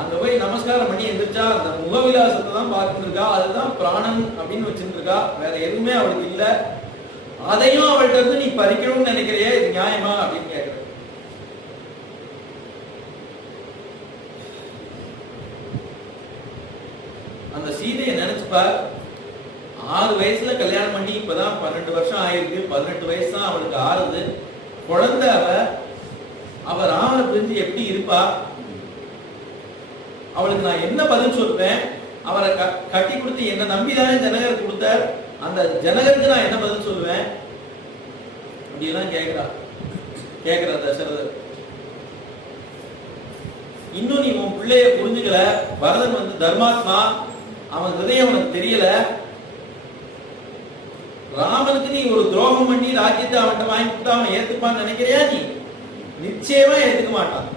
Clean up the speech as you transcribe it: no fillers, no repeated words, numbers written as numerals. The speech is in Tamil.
அங்க போய் நமஸ்காரம் பண்ணி எந்திரிச்சா அந்த முகவிலாசத்தை தான் பார்த்துட்டு இருக்கா. அதுதான் பிராணன் அப்படின்னு வச்சுட்டு இருக்கா. வேற எதுவுமே அவளுக்கு இல்ல. அதையும் அவள்கிட்ட இருந்து நீ பறிக்கணும்னு நினைக்கிறியே, இது நியாயமா அப்படின்னு கேட்கிற. அந்த சீதையை நினைச்சுப்பா. 6 வயசுல கல்யாணம் பண்ணி இப்பதான் 12 வருஷம் ஆயிருக்கு. 18 வயசு தான் அவளுக்கு ஆறுது. குழந்தை அவ ராமனை பிரிஞ்சு எப்படி இருப்பா? அவளுக்கு நான் என்ன பதில் சொல்வேன்? அவரை கட்டி கொடுத்து என்ன நம்பிதானே ஜனகர் கொடுத்தார். அந்த ஜனகருக்கு நான் என்ன பதில் சொல்வேன்? அப்படியெல்லாம் கேட்கிற தசரதர். இன்னும் நீ உன் பிள்ளைய புரிஞ்சுக்கல. பரதன் தர்மாத்மா, அவன் ஹிருதயம் அவனுக்கு தெரியல. ராமனுக்கு நீ ஒரு துரோகம் பண்ணி ராஜ்யத்தை அவன்கிட்ட வாங்கி கொடுத்தா அவன் ஏத்துப்பான்னு நினைக்கிறியா? நீ நிச்சயமா ஏத்துக்க மாட்டான்.